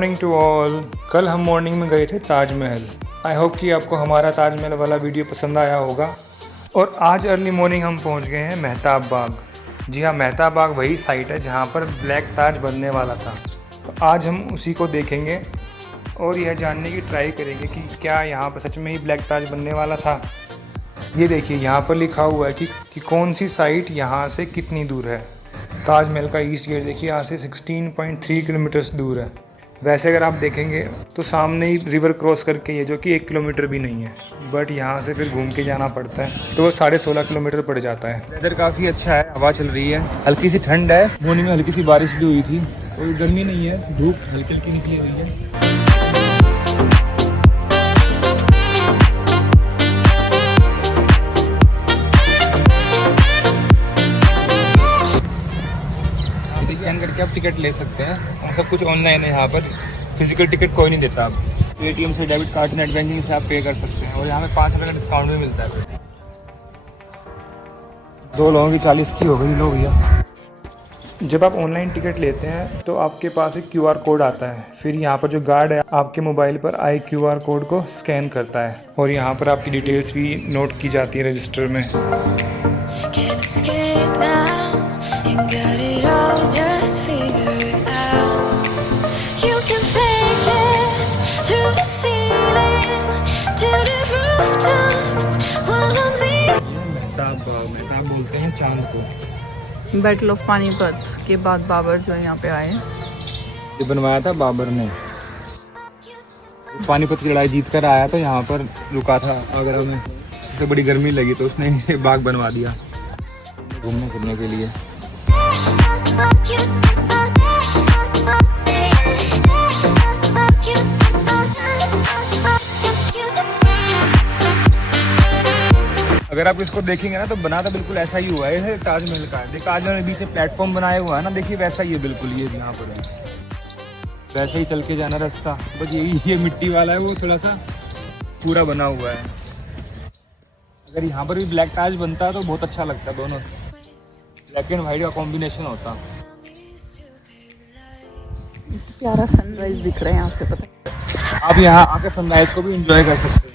Morning to all. कल हम morning में गए थे ताजमहल। आई होप कि आपको हमारा ताजमहल वाला वीडियो पसंद आया होगा। और आज अर्ली मॉर्निंग हम पहुंच गए हैं मेहताब बाग। जी हाँ, मेहताब बाग वही साइट है जहां पर ब्लैक ताज बनने वाला था। तो आज हम उसी को देखेंगे और यह जानने की ट्राई करेंगे कि क्या यहाँ पर सच में ही ब्लैक ताज बनने वाला था। ये देखिए यहाँ पर लिखा हुआ है कि कौन सी साइट यहाँ से कितनी दूर है। ताजमहल का ईस्ट गेट देखिए यहाँ से 16.3 किलोमीटर्स दूर है। वैसे अगर आप देखेंगे तो सामने ही रिवर क्रॉस करके ये जो कि 1 किलोमीटर भी नहीं है, बट यहाँ से फिर घूम के जाना पड़ता है तो वो 16.5 किलोमीटर पड़ जाता है। वेदर काफ़ी अच्छा है, हवा चल रही है, हल्की सी ठंड है, मॉर्निंग में हल्की सी बारिश भी हुई थी, कोई गर्मी नहीं है, धूप हल्की हल्की निकली हुई है। स्कैन करके आप टिकट ले सकते हैं और सब कुछ ऑनलाइन है। यहाँ पर फिजिकल टिकट कोई नहीं देता। आप एटीएम से, डेबिट कार्ड से, नेट बैंकिंग से आप पे कर सकते हैं और यहाँ पे 5 रुपये का डिस्काउंट भी मिलता है। 2 लोगों की 40 की हो गई लो भैया। जब आप ऑनलाइन टिकट लेते हैं तो आपके पास एक QR कोड आता है। फिर यहाँ पर जो गार्ड है आपके मोबाइल पर आई QR कोड को स्कैन करता है और यहाँ पर आपकी डिटेल्स भी नोट की जाती है रजिस्टर में। मेहताब बोलते हैं चांद को। बैटल ऑफ पानीपत के बाद बाबर जो है यहाँ पे आए। ये बनवाया था बाबर ने। पानीपत की लड़ाई जीत कर आया तो यहाँ पर रुका था आगरा में। उसे बड़ी गर्मी लगी तो उसने ये बाग बनवा दिया घूमने फिरने के लिए। अगर आप इसको देखेंगे ना तो बना तो बिल्कुल ऐसा ही हुआ है। ये ताजमहल का है। ताजमहल बीच से प्लेटफॉर्म बनाया हुआ है ना, देखिए वैसा ही है बिल्कुल। ये यहाँ पर भी वैसे ही चल के जाना रास्ता, बस यही ये मिट्टी वाला है, वो थोड़ा सा पूरा बना हुआ है। अगर यहाँ पर भी ब्लैक ताज बनता है तो बहुत अच्छा लगता है। दोनों ब्लैक एंड वाइट का कॉम्बिनेशन होता। प्यारा सनराइज दिख रहा है यहाँ से, पता आप यहाँ आके सनराइज को भी एंजॉय कर सकते हैं।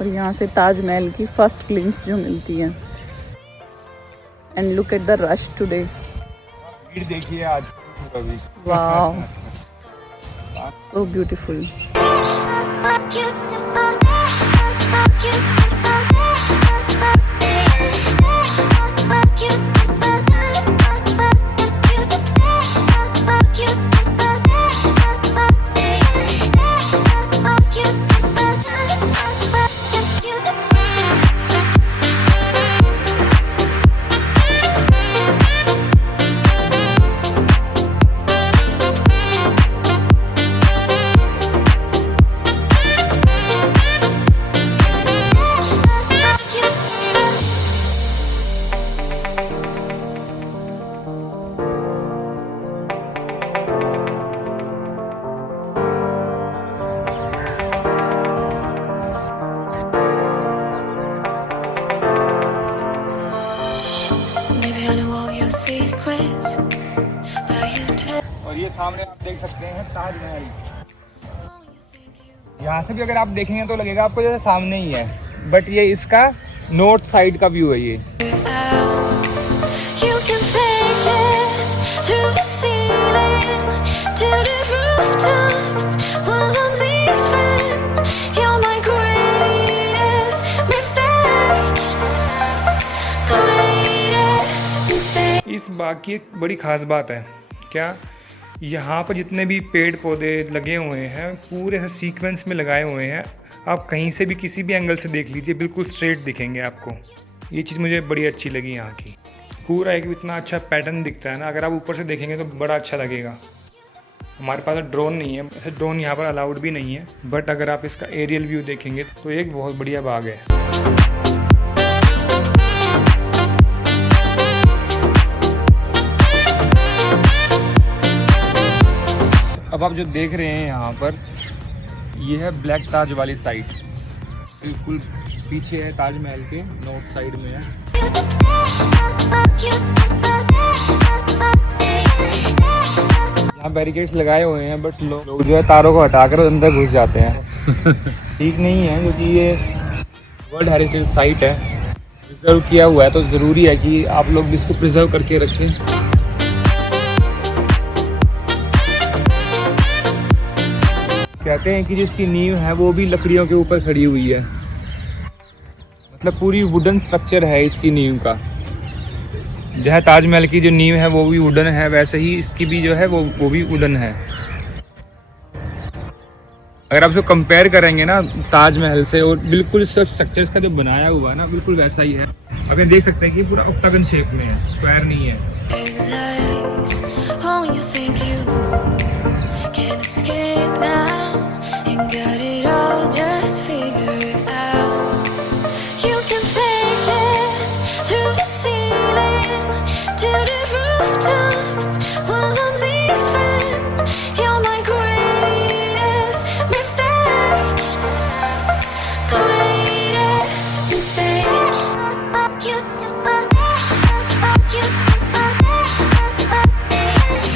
और यहाँ से ताजमहल की फर्स्ट ग्लिम्स जो मिलती है। And look at the rush today. भीड़ देखिए आज कभी। वाव, सो ब्यूटीफुल। और ये सामने आप देख सकते हैं ताजमहल। यहाँ से भी अगर आप देखेंगे तो लगेगा आपको जैसे सामने ही है, बट ये इसका नॉर्थ साइड का व्यू है। ये इस बाग की एक बड़ी खास बात है क्या, यहाँ पर जितने भी पेड़ पौधे लगे हुए हैं पूरे ऐसे सीक्वेंस में लगाए हुए हैं। आप कहीं से भी किसी भी एंगल से देख लीजिए बिल्कुल स्ट्रेट दिखेंगे आपको। ये चीज़ मुझे बड़ी अच्छी लगी यहाँ की। पूरा एक इतना अच्छा पैटर्न दिखता है ना, अगर आप ऊपर से देखेंगे तो बड़ा अच्छा लगेगा। हमारे पास ड्रोन नहीं है, ऐसे ड्रोन यहाँ पर अलाउड भी नहीं है, बट अगर आप इसका एरियल व्यू देखेंगे तो एक बहुत बढ़िया बाग है। अब आप जो देख रहे हैं यहाँ पर, ये है ब्लैक ताज वाली साइट, बिल्कुल पीछे है ताजमहल के, नॉर्थ साइड में है। यहाँ बैरिकेड्स लगाए हुए हैं बट लोग जो है तारों को हटाकर अंदर घुस जाते हैं। ठीक नहीं है क्योंकि ये वर्ल्ड हेरिटेज साइट है, प्रिजर्व किया हुआ है, तो ज़रूरी है कि आप लोग इसको प्रिजर्व करके रखें। कहते हैं कि जिसकी नींव है वो भी लकड़ियों के ऊपर खड़ी हुई है, मतलब पूरी वुडन स्ट्रक्चर है इसकी नींव का। जहाँ ताजमहल की जो नींव है वो भी वुडन है, वैसे ही इसकी भी जो है वो भी वुडन है। अगर आप इसको कंपेयर करेंगे ना ताजमहल से, और बिल्कुल सब स्ट्रक्चर इसका जो बनाया हुआ है ना बिल्कुल वैसा ही है। आप ये देख सकते हैं कि पूरा ऑक्टागन शेप में है, स्क्वायर नहीं है।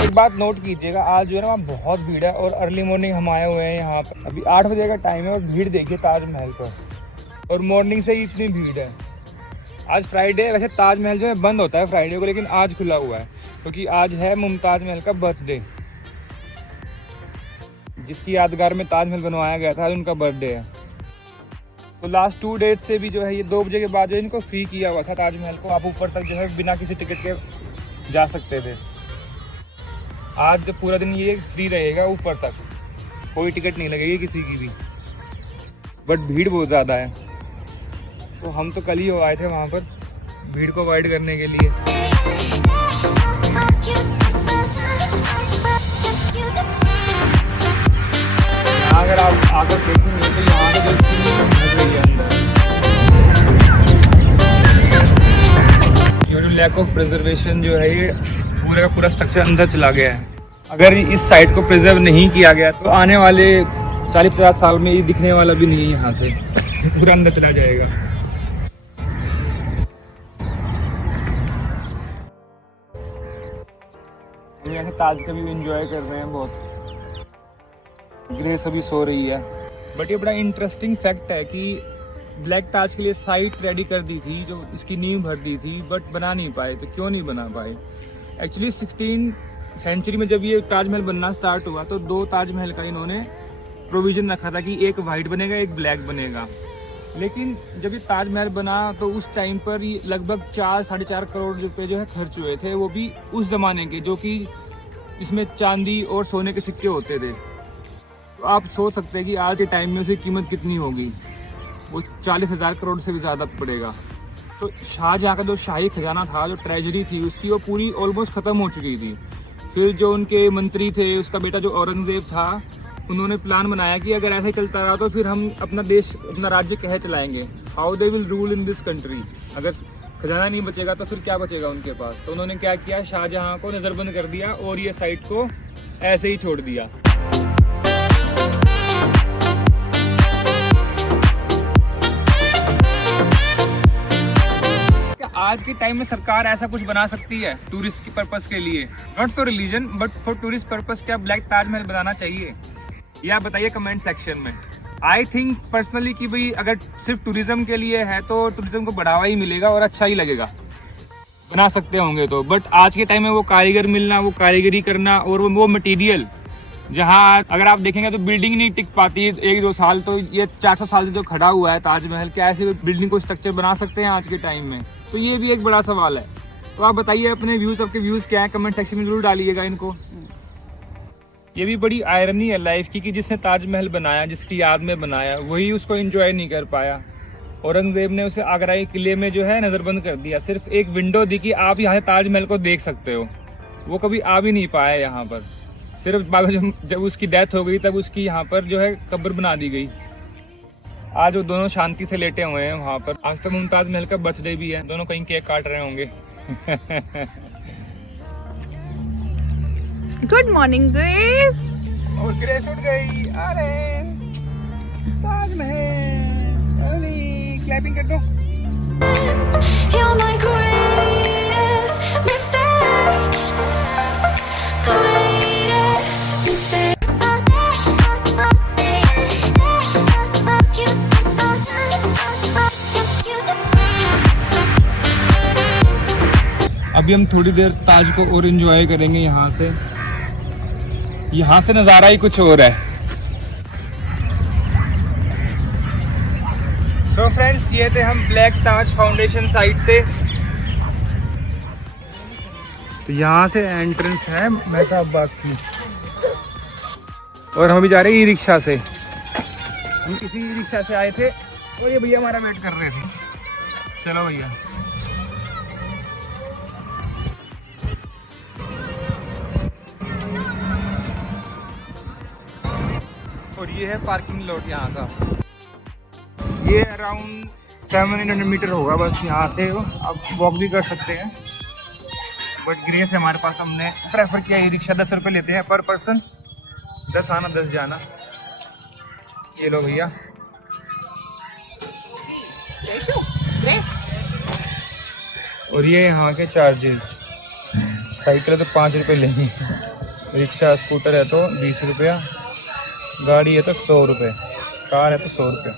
एक बात नोट कीजिएगा, आज जो है ना वहाँ बहुत भीड़ है और अर्ली मॉर्निंग हम आए हुए हैं यहाँ पर। अभी 8 बजे का टाइम है और भीड़ देखिए ताजमहल पर, और मॉर्निंग से ही इतनी भीड़ है। आज फ्राइडे है, वैसे ताजमहल जो है बंद होता है फ्राइडे को, लेकिन आज खुला हुआ है क्योंकि आज है मुमताज महल का बर्थडे। जिसकी यादगार में ताजमहल बनवाया गया था, आज उनका बर्थडे है। तो लास्ट 2 डेज से भी जो है ये 2 बजे के बाद जो इनको फ्री किया हुआ था ताजमहल को, आप ऊपर तक जो है बिना किसी टिकट के जा सकते थे। आज जब पूरा दिन ये फ्री रहेगा, ऊपर तक कोई टिकट नहीं लगेगी किसी की भी, बट भीड़ बहुत ज़्यादा है। तो हम तो कल ही आए थे वहाँ पर भीड़ को अवॉइड करने के लिए। यहाँ अगर आप आकर देखेंगे तो यहाँ पे जो लैक ऑफ प्रिजर्वेशन जो है ये पूरा का पूरा स्ट्रक्चर अंदर चला गया है। अगर इस साइट को प्रिजर्व नहीं किया गया तो आने वाले 40-50 साल में ये दिखने वाला भी नहीं है, यहाँ से पूरा अंदर चला जाएगा। हम यहाँ ताज का भी एंजॉय कर रहे हैं बहुत। ग्रेस अभी सो रही है, बट ये बड़ा इंटरेस्टिंग फैक्ट है कि ब्लैक ताज के लिए साइट रेडी कर दी थी, जो इसकी नींव भर दी थी, बट बना नहीं पाए। तो क्यों नहीं बना पाए? एक्चुअली 16वीं सेंचुरी में जब ये ताजमहल बनना स्टार्ट हुआ तो 2 ताजमहल का इन्होंने प्रोविज़न रखा था कि एक वाइट बनेगा एक ब्लैक बनेगा। लेकिन जब ये ताजमहल बना तो उस टाइम पर ये लगभग 4-4.5 करोड़ रुपए जो है खर्च हुए थे, वो भी उस ज़माने के, जो कि इसमें चांदी और सोने के सिक्के होते थे। तो आप सोच सकते हैं कि आज के टाइम में उसकी कीमत कितनी होगी, वो 40,000 करोड़ से भी ज़्यादा पड़ेगा। तो शाहजहाँ का जो शाही खजाना था, जो ट्रेजरी थी उसकी, वो पूरी ऑलमोस्ट ख़त्म हो चुकी थी। फिर जो उनके मंत्री थे, उसका बेटा जो औरंगज़ेब था, उन्होंने प्लान बनाया कि अगर ऐसा ही चलता रहा तो फिर हम अपना देश, अपना राज्य कह चलाएंगे, how they will rule in this country. अगर खजाना नहीं बचेगा तो फिर क्या बचेगा उनके पास। तो उन्होंने क्या किया, शाहजहाँ को नज़रबंद कर दिया और ये साइट को ऐसे ही छोड़ दिया। आज के टाइम में सरकार ऐसा कुछ बना सकती है टूरिस्ट की पर्पस के लिए, not for religion but for tourist purpose? क्या ब्लैक ताजमहल बनाना चाहिए? या बताइए कमेंट सेक्शन में। आई थिंक पर्सनली कि भाई अगर सिर्फ टूरिज्म के लिए है तो टूरिज्म को बढ़ावा ही मिलेगा और अच्छा ही लगेगा, बना सकते होंगे तो। बट आज के टाइम में वो कारीगर मिलना, वो कारीगरी करना और वो मटेरियल, जहाँ अगर आप देखेंगे तो बिल्डिंग नहीं टिक पाती 1-2 साल, तो ये 400 साल से जो खड़ा हुआ है ताजमहल, क्या ऐसे बिल्डिंग को स्ट्रक्चर बना सकते हैं आज के टाइम में? तो ये भी एक बड़ा सवाल है। तो आप बताइए अपने व्यूज़, आपके व्यूज़ क्या हैं, कमेंट सेक्शन में जरूर डालिएगा इनको। ये भी बड़ी आयरनी है लाइफ की कि जिसने ताजमहल बनाया, जिसकी याद में बनाया, वही उसको एंजॉय नहीं कर पाया। औरंगज़ेब ने उसे आगरा के किले में जो है नज़रबंद कर दिया, सिर्फ एक विंडो दी कि आप यहाँ से ताजमहल को देख सकते हो। वो कभी आ भी नहीं पाया यहाँ पर। सिर्फ बाद में जब उसकी डेथ हो गई तब उसकी यहाँ पर जो है कब्र बना दी गई। आज वो दोनों शांति से लेटे हुए हैं वहाँ पर। आज तो मुमताज महल का बर्थडे भी है, दोनों कहीं केक काट रहे होंगे। Good morning grace. और ग्रेस उठ गई। अरे ताजमहल, अरे क्लैपिंग कर दो। You're my greatest mistake. Greatest mistake. अभी हम थोड़ी देर ताज को और एंजॉय करेंगे यहाँ से नज़ारा ही कुछ और है। तो फ्रेंड्स, ये थे हम ब्लैक ताज फाउंडेशन साइड से। तो यहाँ से एंट्रेंस है मेहताब बाग की, और हम अभी जा रहे हैं ई रिक्शा से। हम किसी ई रिक्शा से आए थे और ये भैया हमारा वेट कर रहे थे। चलो भैया। और ये है पार्किंग लॉट यहाँ का। ये अराउंड 700 मीटर होगा बस यहाँ से। आप वॉक भी कर सकते हैं, बट ग्रेस है हमारे पास, हमने प्रेफर किया। ई रिक्शा 10 रुपये लेते हैं पर पर्सन, 10 आना 10 जाना। ये लो भैया। और ये यहाँ के चार्जेस, साइकिल है तो 5 रुपये लेंगे, रिक्शा स्कूटर है तो 20 रुपया, गाड़ी है तो 100 रुपये, कार है तो 100 रुपये।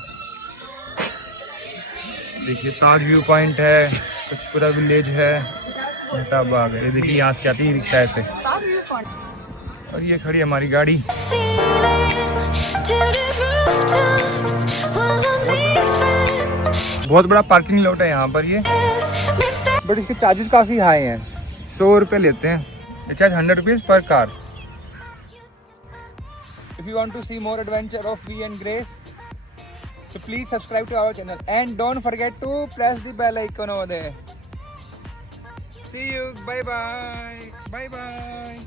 देखिए ताज व्यू पॉइंट है, कुचपुरा विलेज है, मेहताब बाग है। ये देखिए यहाँ से आती है रिक्शा ऐसे। और ये खड़ी हमारी गाड़ी। बहुत बड़ा पार्किंग लॉट है यहाँ पर ये, बट इसके चार्जेस काफ़ी हाई हैं। 100 रुपये लेते हैं, ये चार्ज 100 रुपीज़ पर car. If you want to see more adventure of V and Grace, so please subscribe to our channel and don't forget to press the bell icon over there. See you. Bye bye. Bye bye.